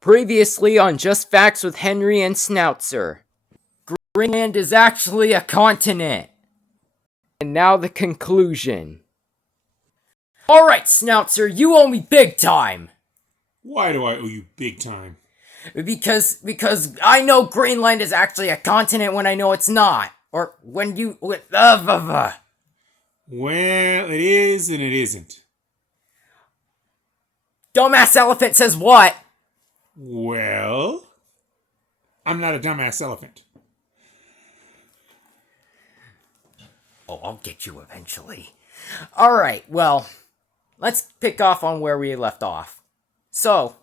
Previously on Just Facts with Henry and Snoutzer. Greenland is actually a continent. And now the conclusion. Alright, Snoutzer, you owe me big time. Why do I owe you big time? Because I know Greenland is actually a continent when I know it's not. Or when you... Well, it is and it isn't. Dumbass elephant says what? Well, I'm not a dumbass elephant. Oh, I'll get you eventually. Alright, well, let's pick off on where we left off. So,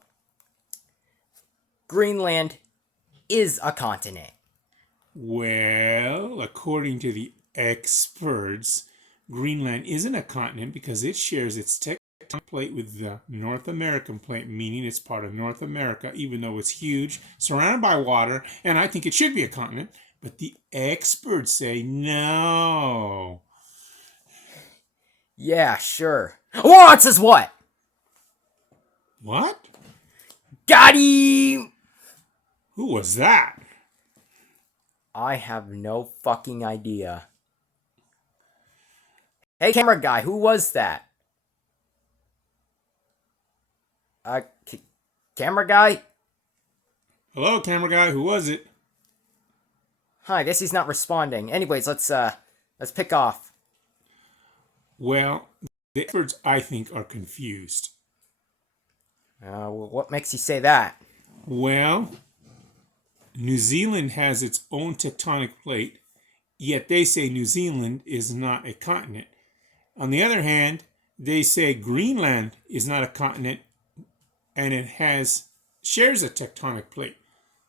Greenland is a continent. Well, according to the experts, Greenland isn't a continent because it shares its tectonic plate with the North American plate, meaning it's part of North America, even though it's huge, surrounded by water, and I think it should be a continent. But the experts say no. Yeah, sure. What says what? What? Got him! Who was that? I have no fucking idea. Hey, camera guy, who was that? Camera guy? Hello, camera guy, who was it? Huh, I guess he's not responding. Anyways, let's pick off. Well, the experts, I think, are confused. What makes you say that? Well, New Zealand has its own tectonic plate, yet they say New Zealand is not a continent. On the other hand, they say Greenland is not a continent, and it shares a tectonic plate.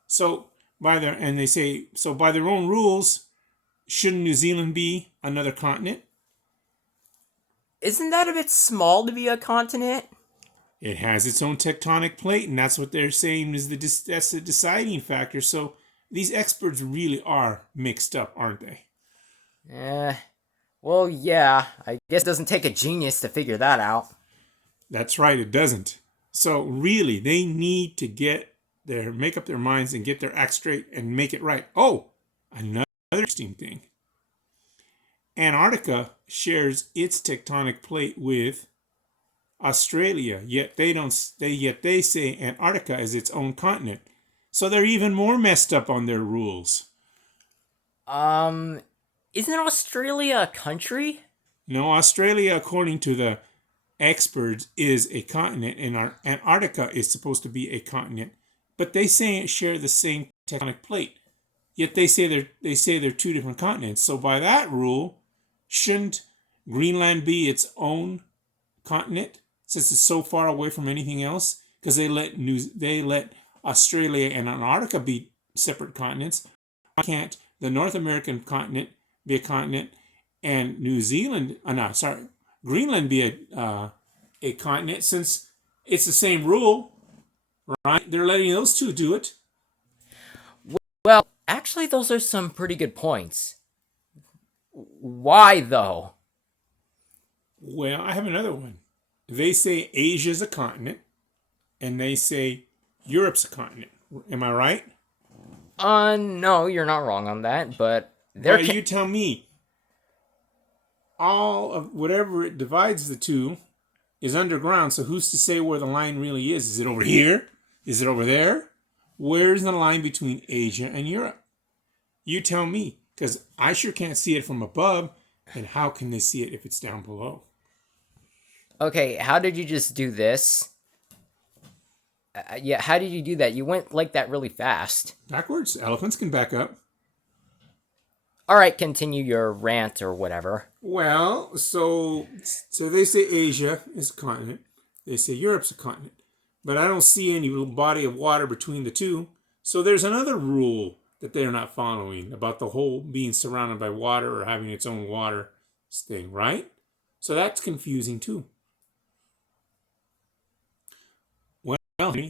So by their own rules, shouldn't New Zealand be another continent? Isn't that a bit small to be a continent? It has its own tectonic plate, and that's what they're saying is that's the deciding factor. So these experts really are mixed up, aren't they? Well, yeah. I guess it doesn't take a genius to figure that out. That's right, it doesn't. So really, they need to make up their minds and get their act straight and make it right. Oh, another interesting thing. Antarctica shares its tectonic plate with Australia, yet they say Antarctica is its own continent. So they're even more messed up on their rules. Isn't Australia a country? No, Australia, according to the experts, is a continent, and Antarctica is supposed to be a continent. But they say it share the same tectonic plate. Yet they say they're two different continents. So by that rule, shouldn't Greenland be its own continent since it's so far away from anything else? Because they let Australia and Antarctica be separate continents. Why can't the North American continent be a continent and Greenland be a continent, since it's the same rule, right? They're letting those two do it. Well, actually, those are some pretty good points. Why, though? Well, I have another one. They say Asia's a continent, and they say Europe's a continent. Am I right? No, you're not wrong on that, but... You tell me. All of whatever it divides the two is underground, so who's to say where the line really is? Is it over here? Is it over there? Where's the line between Asia and Europe? You tell me, because I sure can't see it from above, and how can they see it if it's down below? Okay, how did you just do this? How did you do that? You went like that really fast. Backwards? Elephants can back up. Alright, continue your rant or whatever. Well, so they say Asia is a continent. They say Europe's a continent. But I don't see any body of water between the two. So there's another rule that they're not following about the whole being surrounded by water or having its own water thing, right? So that's confusing too. Well,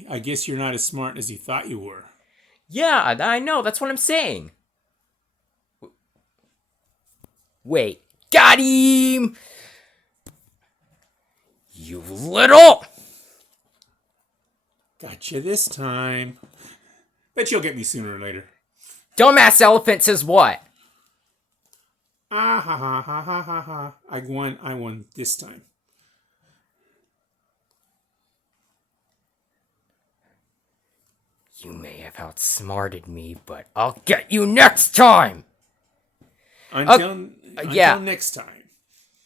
I guess you're not as smart as you thought you were. Yeah, I know. That's what I'm saying. Wait. Got him! You little... Gotcha this time. Bet you'll get me sooner or later. Dumbass elephant says what? Ah ha ha ha ha ha ha. I won this time. You may have outsmarted me, but I'll get you next time! Until next time.